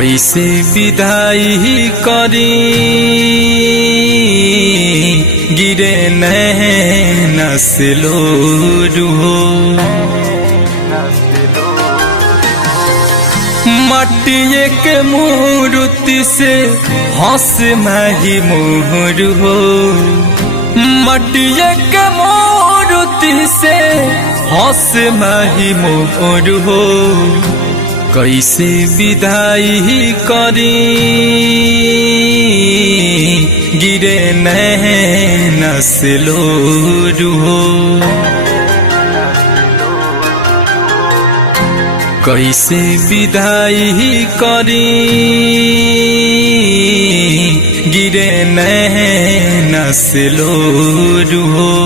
कैसे विदाई करी गिरे नैना से लोरू हो। मटिए के मूर्ति से हंस माही मोहर हो। मटिए के मूर्ति से हंस माही मोहर हो। कैसे विदाई करी गिरे नैना से लोरू हो। कैसे विदाई करी गिरे नैना से लोरू हो।